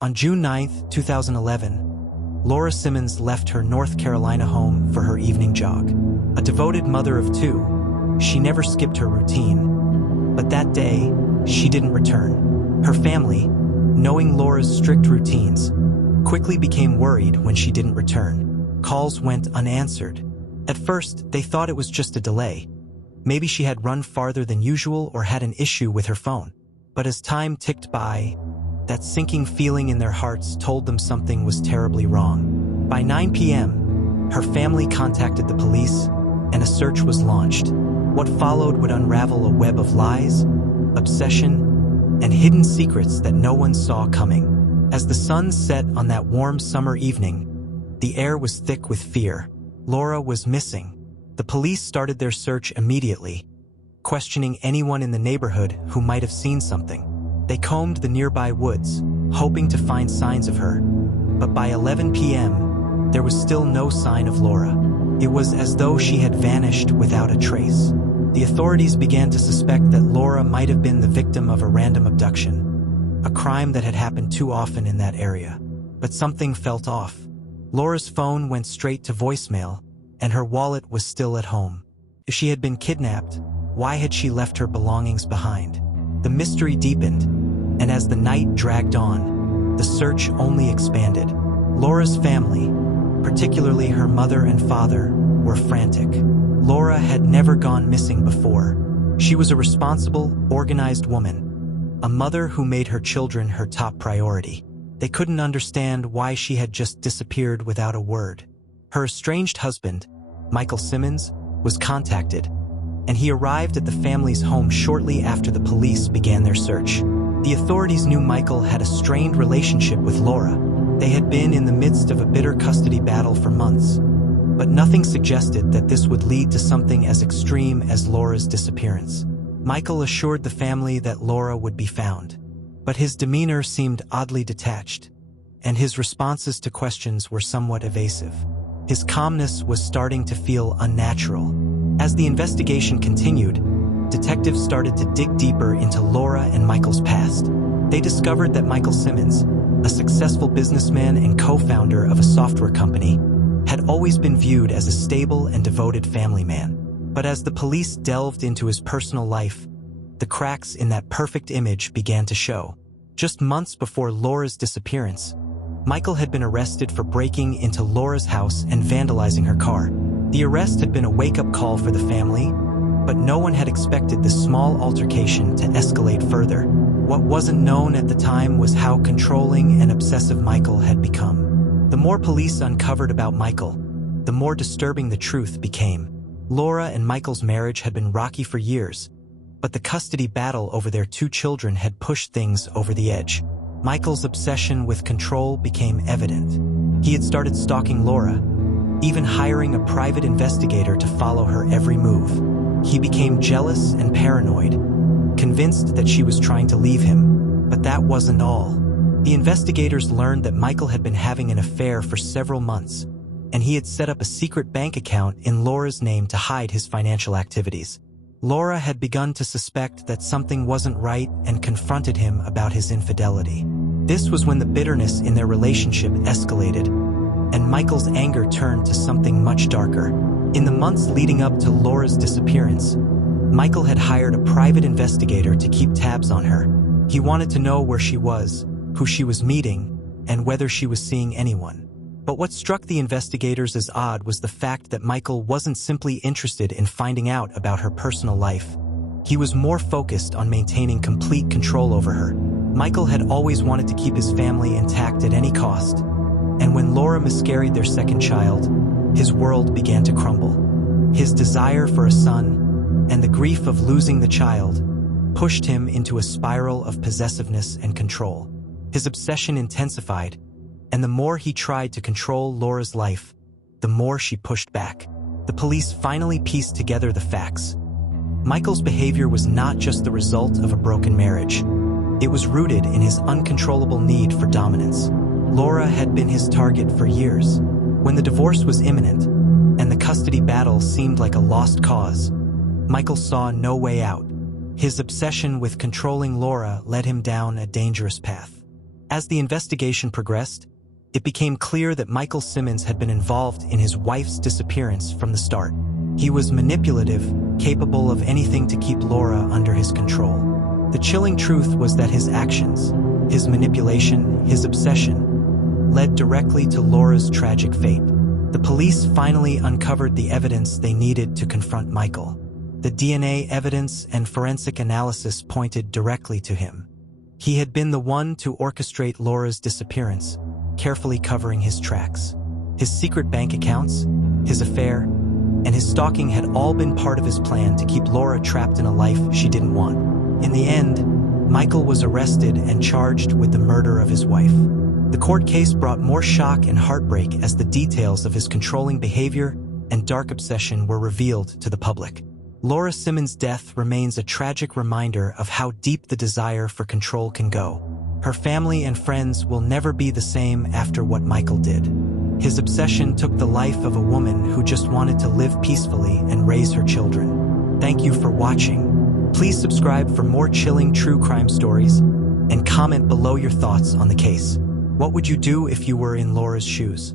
On June 9, 2011, Laura Simmons left her North Carolina home for her evening jog. A devoted mother of two, she never skipped her routine. But that day, she didn't return. Her family, knowing Laura's strict routines, quickly became worried when she didn't return. Calls went unanswered. At first, they thought it was just a delay. Maybe she had run farther than usual or had an issue with her phone. But as time ticked by, that sinking feeling in their hearts told them something was terribly wrong. By 9 p.m., her family contacted the police, and a search was launched. What followed would unravel a web of lies, obsession, and hidden secrets that no one saw coming. As the sun set on that warm summer evening, the air was thick with fear. Laura was missing. The police started their search immediately, questioning anyone in the neighborhood who might have seen something. They combed the nearby woods, hoping to find signs of her. But by 11 p.m., there was still no sign of Laura. It was as though she had vanished without a trace. The authorities began to suspect that Laura might have been the victim of a random abduction, a crime that had happened too often in that area. But something felt off. Laura's phone went straight to voicemail, and her wallet was still at home. If she had been kidnapped, why had she left her belongings behind? The mystery deepened, and as the night dragged on, the search only expanded. Laura's family, particularly her mother and father, were frantic. Laura had never gone missing before. She was a responsible, organized woman, a mother who made her children her top priority. They couldn't understand why she had just disappeared without a word. Her estranged husband, Michael Simmons, was contacted, and he arrived at the family's home shortly after the police began their search. The authorities knew Michael had a strained relationship with Laura. They had been in the midst of a bitter custody battle for months, but nothing suggested that this would lead to something as extreme as Laura's disappearance. Michael assured the family that Laura would be found, but his demeanor seemed oddly detached, and his responses to questions were somewhat evasive. His calmness was starting to feel unnatural. As the investigation continued, detectives started to dig deeper into Laura and Michael's past. They discovered that Michael Simmons, a successful businessman and co-founder of a software company, had always been viewed as a stable and devoted family man. But as the police delved into his personal life, the cracks in that perfect image began to show. Just months before Laura's disappearance, Michael had been arrested for breaking into Laura's house and vandalizing her car. The arrest had been a wake-up call for the family, but no one had expected this small altercation to escalate further. What wasn't known at the time was how controlling and obsessive Michael had become. The more police uncovered about Michael, the more disturbing the truth became. Laura and Michael's marriage had been rocky for years, but the custody battle over their two children had pushed things over the edge. Michael's obsession with control became evident. He had started stalking Laura, even hiring a private investigator to follow her every move. He became jealous and paranoid, convinced that she was trying to leave him. But that wasn't all. The investigators learned that Michael had been having an affair for several months, and he had set up a secret bank account in Laura's name to hide his financial activities. Laura had begun to suspect that something wasn't right and confronted him about his infidelity. This was when the bitterness in their relationship escalated, and Michael's anger turned to something much darker. In the months leading up to Laura's disappearance, Michael had hired a private investigator to keep tabs on her. He wanted to know where she was, who she was meeting, and whether she was seeing anyone. But what struck the investigators as odd was the fact that Michael wasn't simply interested in finding out about her personal life. He was more focused on maintaining complete control over her. Michael had always wanted to keep his family intact at any cost, and when Laura miscarried their second child, his world began to crumble. His desire for a son, and the grief of losing the child, pushed him into a spiral of possessiveness and control. His obsession intensified, and the more he tried to control Laura's life, the more she pushed back. The police finally pieced together the facts. Michael's behavior was not just the result of a broken marriage. It was rooted in his uncontrollable need for dominance. Laura had been his target for years. When the divorce was imminent, and the custody battle seemed like a lost cause, Michael saw no way out. His obsession with controlling Laura led him down a dangerous path. As the investigation progressed, it became clear that Michael Simmons had been involved in his wife's disappearance from the start. He was manipulative, capable of anything to keep Laura under his control. The chilling truth was that his actions, his manipulation, his obsession, led directly to Laura's tragic fate. The police finally uncovered the evidence they needed to confront Michael. The DNA evidence and forensic analysis pointed directly to him. He had been the one to orchestrate Laura's disappearance, carefully covering his tracks. His secret bank accounts, his affair, and his stalking had all been part of his plan to keep Laura trapped in a life she didn't want. In the end, Michael was arrested and charged with the murder of his wife. The court case brought more shock and heartbreak as the details of his controlling behavior and dark obsession were revealed to the public. Laura Simmons' death remains a tragic reminder of how deep the desire for control can go. Her family and friends will never be the same after what Michael did. His obsession took the life of a woman who just wanted to live peacefully and raise her children. Thank you for watching. Please subscribe for more chilling true crime stories and comment below your thoughts on the case. What would you do if you were in Laura's shoes?